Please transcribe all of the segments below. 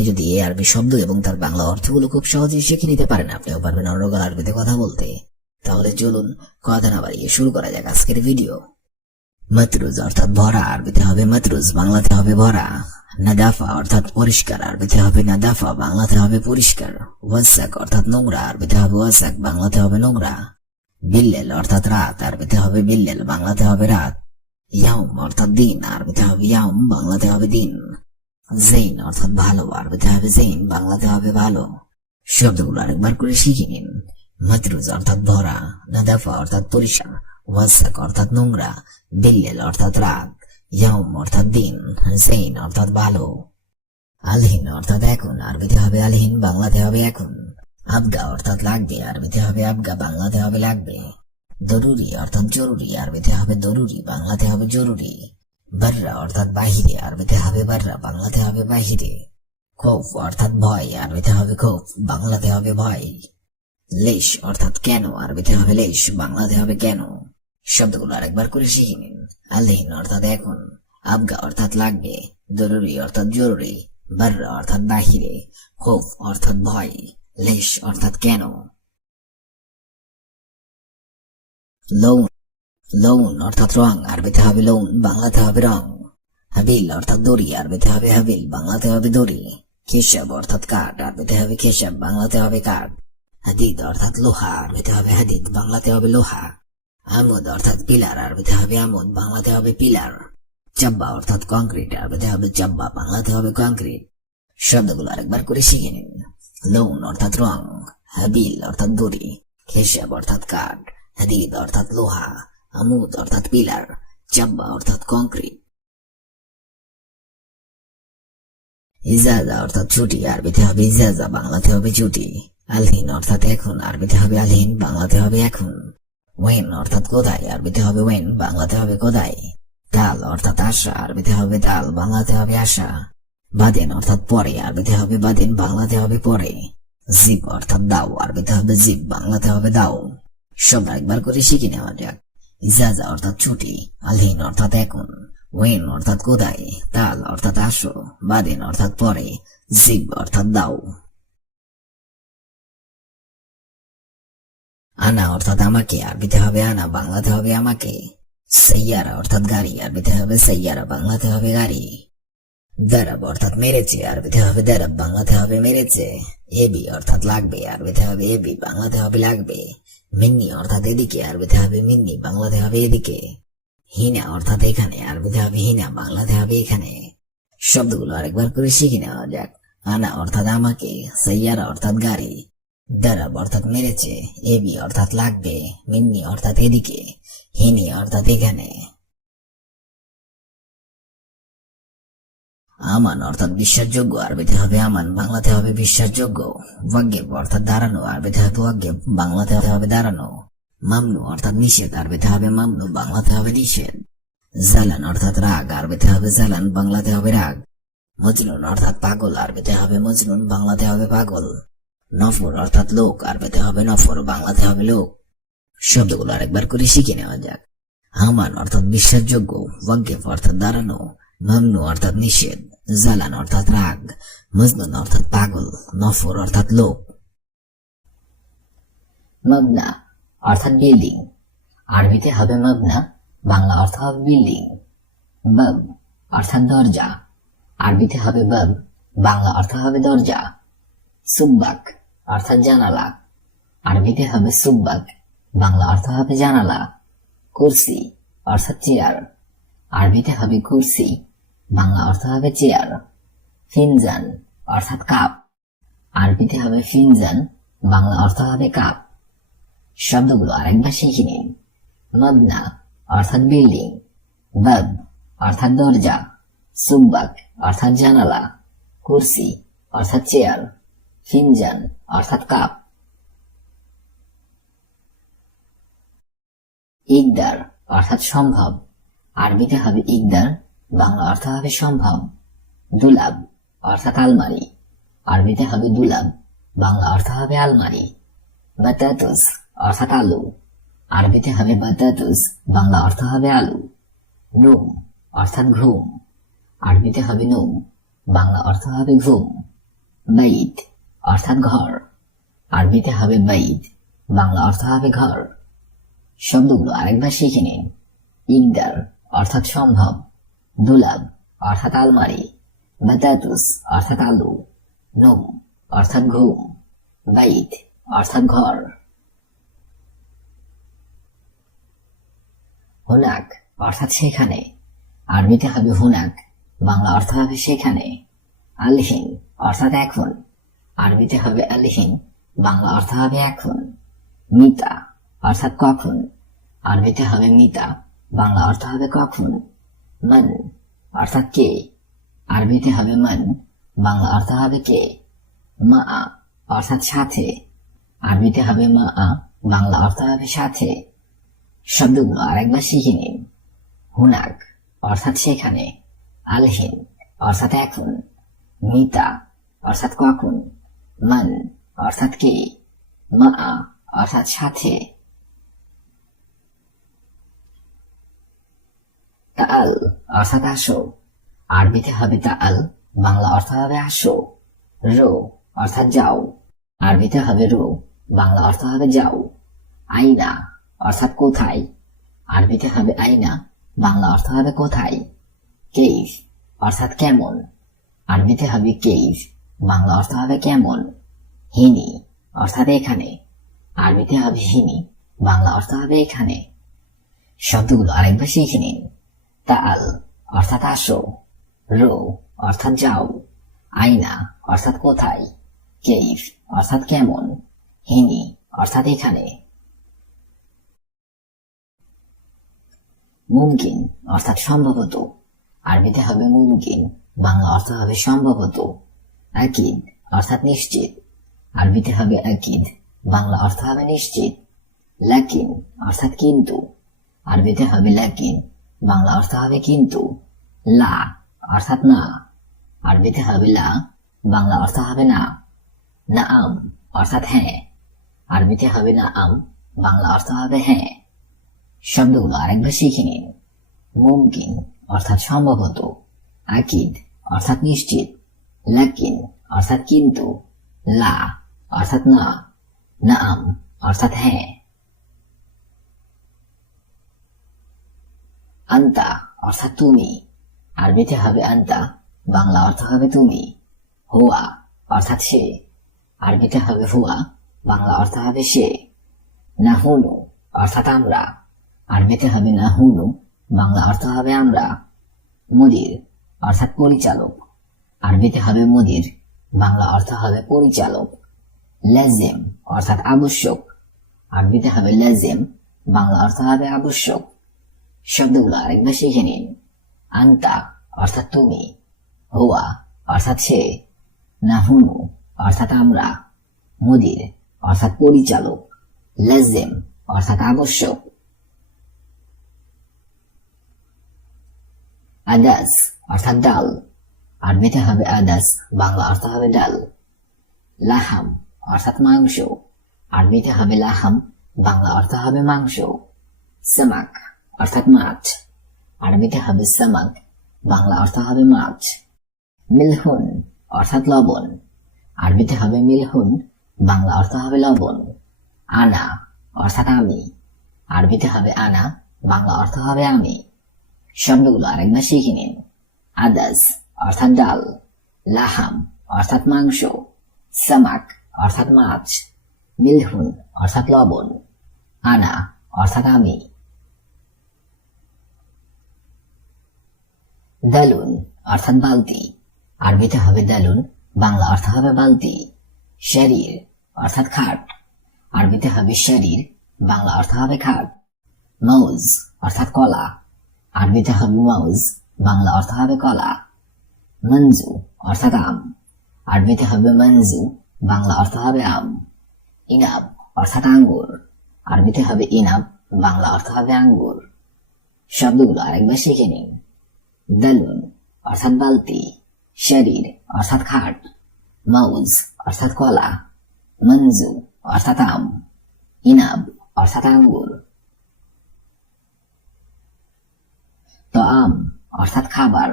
আপনি যদি এই আরবি শব্দ এবং তার বাংলা অর্থগুলো খুব সহজেই শিখে নিতে পারেন, আপনিও পারবেন অনর্গল আরবিতে কথা বলতে। তাহলে চলুন কথা না বাড়িয়ে শুরু করা যাক আজকের ভিডিও। মাতরুজ অর্থাৎ ভরা, আরবিতে হবে মাতরুজ, বাংলাতে হবে ভরা। নাদাফা অর্থাৎ পরিষ্কার, আরবিতে হবে নাদাফা, বাংলাতে হবে পরিষ্কার। ওয়াসাক অর্থাৎ নোংরা, আরবিতে হবে ওয়াসাক, বাংলাতে হবে নোংরা। বিল্লেল অর্থাৎ রাত, আরবিতে হবে বিল্লেল, বাংলাতে হবে রাত। ইয়াউম অর্থাৎ দিন, আরবিতে হবে ইয়াউম, বাংলাতে হবে দিন। জেইন অর্থাৎ ভালো, আরবিতে হবে জেইন, বাংলাতে হবে ভালো। শব্দগুলো আরেকবার করে শিখে নিন। মাতরুজ অর্থাৎ ভরা, নাদাফা অর্থাৎ পরিষ্কার, ওয়াসাক অর্থাৎ নোংরা, বিল্লেল অর্থাৎ রাত, ইয়াউম অর্থাৎ দিন, জেইন অর্থাৎ ভালো। আলহিন অর্থাৎ এখন, আরবিতে হবে আলহিন, বাংলাতে হবে এখন। আবগা অর্থাৎ লাগবে, আরবিতে হবে আবগা, বাংলাতে হবে লাগবে। দরুরি অর্থাৎ জরুরি, আরবিতে হবে দরুরি, বাংলাতে হবে জরুরি। বাররা অর্থাৎ বাহিরে, আরবিতে হবে বাররা, বাংলাতে হবে বাহিরে। খৌফ অর্থাৎ ভয়, আরবিতে হবে খৌফ, বাংলাতে হবে ভয়। লেশ অর্থাৎ কেন, আরবিতে হবে লেশ, বাংলাতে হবে কেন। শব্দগুলো আরেকবার করে শিখে নিন। আলহিন অর্থাৎ এখন, আবগা অর্থাৎ লাগবে, জরুরি অর্থাৎ জরুরি, বাররা অর্থাৎ বাহিরে, খৌফ অর্থাৎ ভয়, লেশ অর্থাৎ কেন। লৌন, লৌন অর্থাৎ রং, আরবিতে হবে লৌন, বাংলাতে হবে রং। হাবিল অর্থাৎ দড়ি, আরবিতে হবে হাবিল, বাংলাতে হবে দড়ি। খেসাব অর্থাৎ কাঠ, আরবিতে হবে খেসাব, বাংলাতে হবে কাঠ। হাদিদ অর্থাৎ লোহা, আরবিতে হবে হাদিদ, বাংলাতে হবে লোহা। আমুদ অর্থাৎ পিলার, আরবিতে হবে আমুদ, বাংলাতে হবে পিলার। চাব্বা অর্থাৎ কংক্রিট, আরবিতে হবে চাব্বা, বাংলাতে হবে কংক্রিট। শব্দগুলো আরেকবার করে শিখে নিন। লৌন অর্থাৎ রং, হাবিল অর্থাৎ দড়ি, খেসাব অর্থাৎ কাঠ, হাদিদ অর্থাৎ লোহা, আমুদ অর্থাৎ পিলার, চাব্বা অর্থাৎ কংক্রিট। ইজাজা অর্থাৎ ছুটি, আরবিতে হবে ইজাজা, বাংলাতে হবে ছুটি। আলহিন অর্থাৎ এখন, আরবিতে হবে আলহিন, বাংলাতে হবে এখন। ওয়েন অর্থাৎ কোথায়, আরবিতে হবে ওয়েন, বাংলাতে হবে কোথায়। তাল অর্থাৎ আশা, আরবিতে হবে তাল, বাংলাতে হবে আশা। বাদেন অর্থাৎ পরে, আরবিতে হবে বাদেন, বাংলাতে হবে পরে। জিব অর্থাৎ দাও, আরবিতে হবে জিব, বাংলাতে হবে দাও। সব একবার করে শিখে নেওয়া যাক। ইজাজা অর্থাৎ ছুটি, আলহিন অর্থাৎ এখন, ওয়েন অর্থাৎ কোথায়, তাল অর্থাৎ আসো, বাদেন অর্থাৎ পরে, জিব অর্থাৎ দাও। আনা অর্থাৎ আমাকে, আরবিতে হবে আনা, বাংলাতে হবে আমাকে। সাইয়ারা অর্থাৎ গাড়ি, আরবিতে হবে সাইয়ারা, বাংলাতে হবে গাড়ি। দারাব অর্থাৎ মেরেছে, আরবিতে হবে দারাব, বাংলাতে হবে মেরেছে। এবি অর্থাৎ লাগবে, আরবিতে হবে এবি, বাংলাতে হবে লাগবে। মিন্নি অর্থাৎ এদিকে, আরবিতে হবে মিন্নি, বাংলাতে হবে এদিকে। হিনা অর্থাৎ এখানে, আরবিতে হবে হিনা, বাংলাতে হবে এখানে। শব্দগুলো আরেকবার করে শিখে নেওয়া যাক। আনা অর্থাৎ আমাকে, সাইয়ারা অর্থাৎ গাড়ি, দারাব অর্থাৎ মেরেছে, এবি অর্থাৎ লাগবে, মিন্নি অর্থাৎ এদিকে, হিনি অর্থাৎ এখানে। আমান অর্থাৎ বিশ্বাসযোগ্য, আরবিতে হবে আমান, বাংলাতে হবে বিশ্বাসযোগ্য। ওয়াজ্ঞেব অর্থাৎ দাঁড়ানো, আরবিতে হবে ওয়াজ্ঞেব, বাংলাতে হবে দাঁড়ানো। মামনু অর্থাৎ নিষেধ, আরবিতে হবে মামনু, বাংলাতে হবে নিষেধ। জালান অর্থাৎ রাগ, আরবিতে হবে জালান, বাংলাতে হবে রাগ। মজনুন অর্থাৎ পাগল, আরবিতে হবে মজনুন, বাংলাতে হবে পাগল। নফর অর্থাৎ লোক, আরবিতে হবে নফর, বাংলাতে হবে লোক। শব্দগুলো আরেকবার করে শিখে নেওয়া যাক। আমান অর্থাৎ বিশ্বাসযোগ্য, ওয়াজ্ঞেব অর্থাৎ দাঁড়ানো, মামনু অর্থাৎ নিষেধ, জালান অর্থাৎ রাগ, মজনুন অর্থাৎ পাগল, নফর অর্থাৎ লোক। মাবনা অর্থাৎ বিল্ডিং, আরবিতে হবে মাবনা, বাংলা অর্থ হবে বিল্ডিং। বাব অর্থাৎ দরজা, আরবিতে হবে বাব, বাংলা অর্থ হবে দরজা। সুব্বাক অর্থাৎ জানালা, আরবিতে হবে সুব্বাক, বাংলা অর্থ হবে জানালা। কুরসি অর্থাৎ চেয়ার, আরবিতে হবে কুরসি, বাংলা অর্থ হবে চেয়ার। ফিনজান অর্থাৎ কাপ, আরবিতে হবে ফিনজান, বাংলা অর্থ হবে কাপ। শব্দগুলো আরেকবার শিখে নিন। মাবনা অর্থাৎ বিল্ডিং, বাব অর্থাৎ দরজা, সুব্বাক অর্থাৎ জানালা, কুরসি অর্থাৎ চেয়ার, ফিনজান অর্থাৎ কাপ। ইকদার অর্থাৎ সম্ভব, আরবিতে হবে ইকদার, বাংলা অর্থ হবে সম্ভব। দুলাব অর্থাৎ আলমারি, আরবিতে হবে দুলাব, বাংলা অর্থ হবে আলমারি। বাতাতুস অর্থাৎ আলু, আরবিতে হবে বাতাতুস, বাংলা অর্থ হবে আলু। নুম অর্থাৎ ঘুম, আরবিতে হবে নুম, বাংলা অর্থ হবে ঘুম। বাইত অর্থাৎ ঘর, আরবিতে হবে বাইত, বাংলা অর্থ হবে ঘর। শব্দগুলো আরেকবার শিখে নিন। ইকদার অর্থাৎ সম্ভব, দুলাব অর্থাৎ আলমারি, বাতাতুস অর্থাৎ আলু, নোম অর্থাৎ ঘুম, বাইত অর্থাৎ ঘর। হুনাক অর্থাৎ সেখানে, আরবিতে হবে হুনাক, বাংলা অর্থ হবে সেখানে। আলহিন অর্থাৎ এখন, আরবিতে হবে আলহিন, বাংলা অর্থ হবে এখন। মিতা অর্থাৎ কখন, আরবিতে হবে মিতা, বাংলা অর্থ হবে কখন। মান অর্থাৎ কে, আরবিতে হবে মান, বাংলা অর্থ হবে কে। মা অর্থাৎ সাথে, আরবিতে হবে মা, বাংলা অর্থ হবে সাথে। শব্দগুলো আরেকবার শিখে নিন। হুনাক অর্থাৎ সেখানে, আলহিন অর্থাৎ এখন, মিতা অর্থাৎ কখন, মান অর্থাৎ কে, মা অর্থাৎ সাথে। তাআল অর্থাৎ আসো, আরবিতে হবে তাআল, বাংলা অর্থ হবে আসো। রো অর্থাৎ যাও, আরবিতে হবে রো, বাংলা অর্থ হবে যাও। আইনা অর্থাৎ কোথায়, আরবিতে হবে আইনা, বাংলা অর্থ হবে কোথায়। কেইফ অর্থাৎ কেমন, আরবিতে হবে কেইফ, বাংলা অর্থ হবে কেমন। হিনি অর্থাৎ এখানে, আরবিতে হবে হিনি, বাংলা অর্থ হবে এখানে। শব্দগুলো আরেকবার শিখে নিন। তাআল অর্থাৎ আসো, রো অর্থাৎ যাও, আইনা অর্থাৎ কোথায়, কেইফ অর্থাৎ কেমন, হিনি অর্থাৎ এখানে। মুমকিন অর্থাৎ সম্ভবত, আরবিতে হবে মুমকিন, বাংলা অর্থ হবে সম্ভবত। আকিদ অর্থাৎ নিশ্চিত, আরবিতে হবে আকিদ, বাংলা অর্থ হবে নিশ্চিত। লাকিন অর্থাৎ কিন্তু, আরবিতে হবে লাকিন, বাংলা অর্থ হবে কিন্তু। লা অর্থাৎ না, আরবিতে হবে লা, বাংলা অর্থ হবে না। নাআম অর্থাৎ হ্যাঁ, আরবিতে হবে নাআম, বাংলা অর্থ হবে হ্যাঁ। শব্দগুলো আরেকবার শিখে নিন। মুমকিন অর্থাৎ সম্ভবত, আকিদ অর্থাৎ নিশ্চিত, লাকিন অর্থাৎ কিন্তু, লা অর্থাৎ না, নাআম অর্থাৎ হ্যাঁ। আন্তা অর্থাৎ তুমি, আরবিতে হবে আন্তা, বাংলা অর্থ হবে তুমি। হুয়া অর্থাৎ সে, আরবিতে হবে হুয়া, বাংলা অর্থ হবে সে। নাহুনু অর্থাৎ আমরা, আরবিতে হবে নাহুনু, বাংলা অর্থ হবে আমরা। মুদির অর্থাৎ পরিচালক, আরবিতে হবে মুদির, বাংলা অর্থ হবে পরিচালক। লাজিম অর্থাৎ আবশ্যক, আরবিতে হবে লাজিম, বাংলা অর্থ হবে আবশ্যক। শব্দগুলো আরেকবার শিখে নিন। আন্তা অর্থাৎ তুমি, হুয়া অর্থাৎ সে, নাহুনু অর্থাৎ আমরা, মুদির অর্থাৎ পরিচালক, লাজিম অর্থাৎ আবশ্যক। আদাস অর্থাৎ ডাল, আরবিতে হবে আদাস, বাংলা অর্থ হবে ডাল। লাহাম অর্থাৎ মাংস, আরবিতে হবে লাহাম, বাংলা অর্থ হবে মাংস। সামাক অর্থাৎ মাছ, আরবিতে হবে সামাক, বাংলা অর্থ হবে মাছ। মিলহুন অর্থাৎ লবণ, আরবিতে হবে মিলহুন, বাংলা অর্থ হবে লবণ। আনা অর্থাৎ আমি, আরবিতে হবে আনা, বাংলা অর্থ হবে আমি। শব্দগুলো আরেকবার শিখে নিন। আদাস অর্থাৎ ডাল, লাহাম অর্থাৎ মাংস, সামাক অর্থাৎ মাছ, মিলহুন অর্থাৎ লবণ, আনা অর্থাৎ আমি। দালুন অর্থাৎ বালতি, আরবিতে হবে দালুন, বাংলা অর্থ হবে বালতি। শরীর অর্থাৎ খাট, আরবিতে হবে শরীর, বাংলা অর্থ হবে খাট। মৌজ অর্থাৎ কলা, আরবিতে হবে মৌজ, বাংলা অর্থ হবে কলা। মঞ্জু অর্থাৎ আম, আরবিতে হবে মঞ্জু, বাংলা অর্থ হবে আম। ইনাব অর্থাৎ আঙ্গুর, আরবিতে হবে ইনাব, বাংলা অর্থ হবে আঙ্গুর। শব্দগুলো আরেকবার শিখে নিন। দালুন অর্থাৎ বালতি, শরীর অর্থাৎ খাট, মৌজ অর্থাৎ কলা, মঞ্জু অর্থাৎ আম, ইনাব অর্থাৎ আঙ্গুর। তো আম অর্থাৎ খাবার,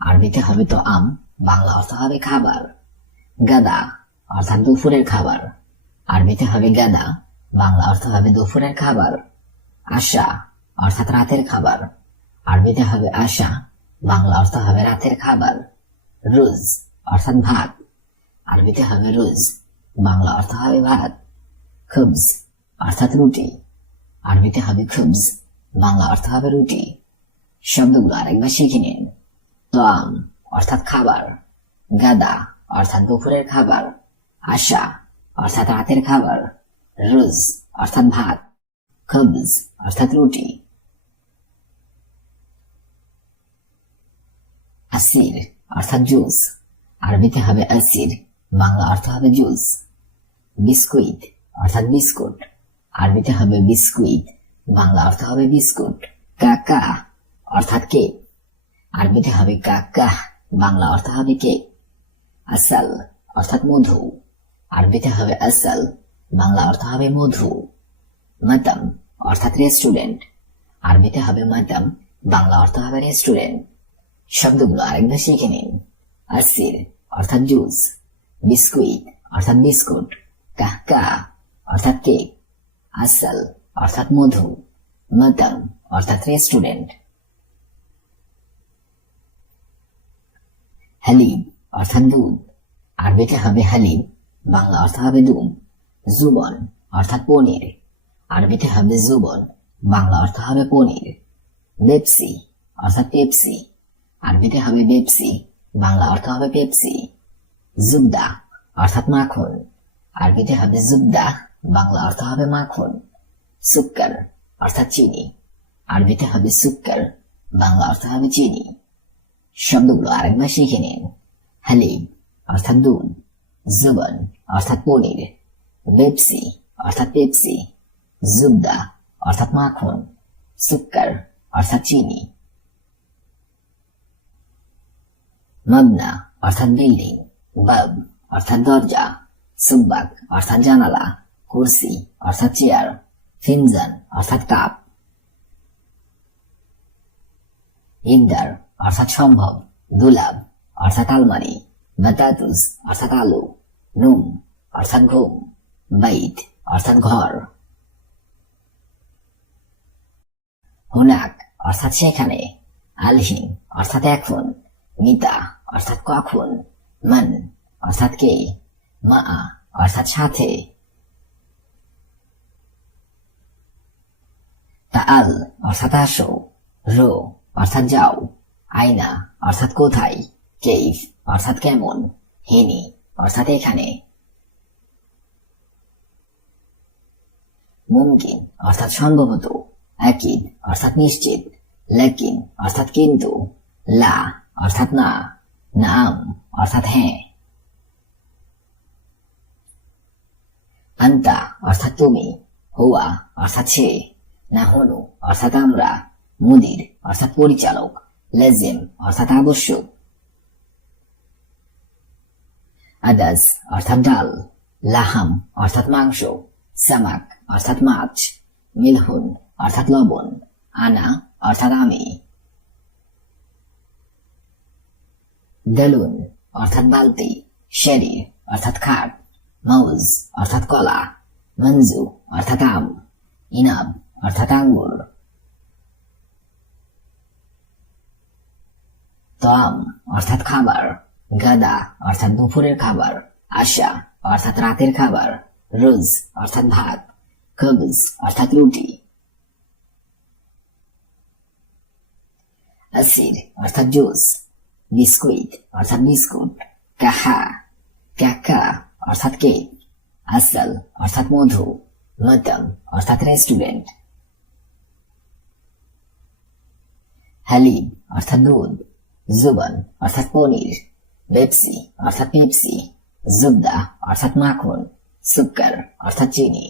আরবিতে হবে তো আম, বাংলা অর্থ হবে খাবার। গাদা অর্থাৎ দুপুরের খাবার, আরবিতে হবে গাদা, বাংলা অর্থ হবে দুপুরের খাবার। আশা অর্থাৎ রাতের খাবার, আরবিতে হবে আশা, বাংলা অর্থ হবে রাতের খাবার। রুজ অর্থাৎ ভাত, আরবিতে হবে রুজ, বাংলা অর্থ হবে ভাত। খুবজ অর্থাৎ রুটি, আরবিতে হবে খুবজ, বাংলা অর্থ হবে রুটি। শব্দগুলো আরেকবার শিখে নিন। তোয়াম অর্থাৎ খাবার, গাদা অর্থাৎ দুপুরের খাবার, আশা অর্থাৎ রাতের খাবার, রুজ অর্থাৎ ভাত, খুবজ অর্থাৎ রুটি। আসির অর্থাৎ জুস, আরবিতে হবে আসির, বাংলা অর্থ হবে জুস। বিস্কুইট অর্থাৎ বিস্কুট, আরবিতে হবে বিস্কুইট, বাংলা অর্থ হবে বিস্কুট। কাকা অর্থাৎ কেক, আরবিতে হবে কাকা, বাংলা অর্থ হবে কেক। আসাল অর্থাৎ মধু, আরবিতে হবে আসাল, বাংলা অর্থ হবে মধু। মাতাম অর্থাৎ রেস্টুরেন্ট, আরবিতে হবে মাতাম, বাংলা অর্থ হবে রেস্টুরেন্ট। শব্দগুলো আরেকবার শিখে নিন। আসির অর্থাৎ জুস, বিস্কুইট অর্থাৎ বিস্কুট, কাহকা অর্থাৎ কেক, আসাল অর্থাৎ মধু, মাতাম অর্থাৎ রেস্টুরেন্ট। হালিব অর্থাৎ দুধ, আরবিতে হবে হালিব, বাংলা অর্থ হবে দুধ। জুবন অর্থাৎ পনির, আরবিতে হবে জুবন, বাংলা অর্থ হবে পনির। পেপসি অর্থাৎ পেপসি, আরবিতে হবে পেপসি, বাংলা অর্থ হবে পেপসি। জুবদা অর্থাৎ মাখন, আরবিতে হবে জুবদা, বাংলা অর্থ হবে মাখন। সুক্কার অর্থাৎ চিনি, আরবিতে হবে সুক্কার, বাংলা অর্থ হবে চিনি। শব্দগুলো আরেকবার শিখে নিন। হালিব অর্থাৎ দুধ, জুবন অর্থাৎ পনির, পেপসি অর্থাৎ পেপসি, জুবদা অর্থাৎ মাখন, সুক্কার অর্থাৎ চিনি। মাবনা অর্থাৎ বিল্ডিং, বাব অর্থাৎ দরজা, সুব্বাক অর্থাৎ জানালা, কুরসি অর্থাৎ চেয়ার, ফিনজান অর্থাৎ কাপ। ইকদার অর্থাৎ সম্ভব, দুলাব অর্থাৎ আলমারি, বাতাতুস অর্থাৎ আলু, নুম অর্থাৎ ঘুম, বাইত অর্থাৎ ঘর। হুনাক অর্থাৎ সেখানে, আলহিন অর্থাৎ এখন, মিতা অর্থাৎ কখন, মান অর্থাৎ কে, মা অর্থাৎ সাথে। তাআল অর্থাৎ আসো, রো অর্থাৎ যাও, আইনা অর্থাৎ কোথায়, কেইফ অর্থাৎ কেমন, হিনি অর্থাৎ এখানে। মুমকিন অর্থাৎ সম্ভবত, আকিদ অর্থাৎ নিশ্চিত, লাকিন অর্থাৎ কিন্তু, লা অর্থাৎ না, নাম অর্থাৎ হ্যাঁ। আন্তা অর্থাৎ তুমি, হুয়া অর্থাৎ সে, নাহনু অর্থাৎ আমরা, মুদির অর্থাৎ পরিচালক, লাজিম অর্থাৎ আবশ্যক। আদাস অর্থাৎ ডাল, লাহাম অর্থাৎ মাংস, সামাক অর্থাৎ মাছ, মিলহুন অর্থাৎ লবণ, আনা অর্থাৎ আমি। দালুন অর্থাৎ বালতি, শরীর অর্থাৎ খাট, মাউজ অর্থাৎ কলা, মঞ্জু অর্থাৎ আম, ইনাব অর্থাৎ আঙ্গুর। তাম অর্থাৎ খাবার, গাদা অর্থাৎ দুপুরের খাবার, আশা অর্থাৎ রাতের খাবার, রুজ অর্থাৎ ভাত, খুবজ অর্থাৎ রুটি। আসির অর্থাৎ জুস, বিস্কুইট অর্থাৎ বিস্কুট, কাহা কাকা অর্থাৎ কেক, আসাল অর্থাৎ মধু, মাতাম অর্থাৎ রেস্টুরেন্ট। হালিব অর্থাৎ দুধ, জুবান অর্থাৎ পনির, পেপসি অর্থাৎ পেপসি, জুবদা অর্থাৎ মাখন, সুক্কার অর্থাৎ চিনি।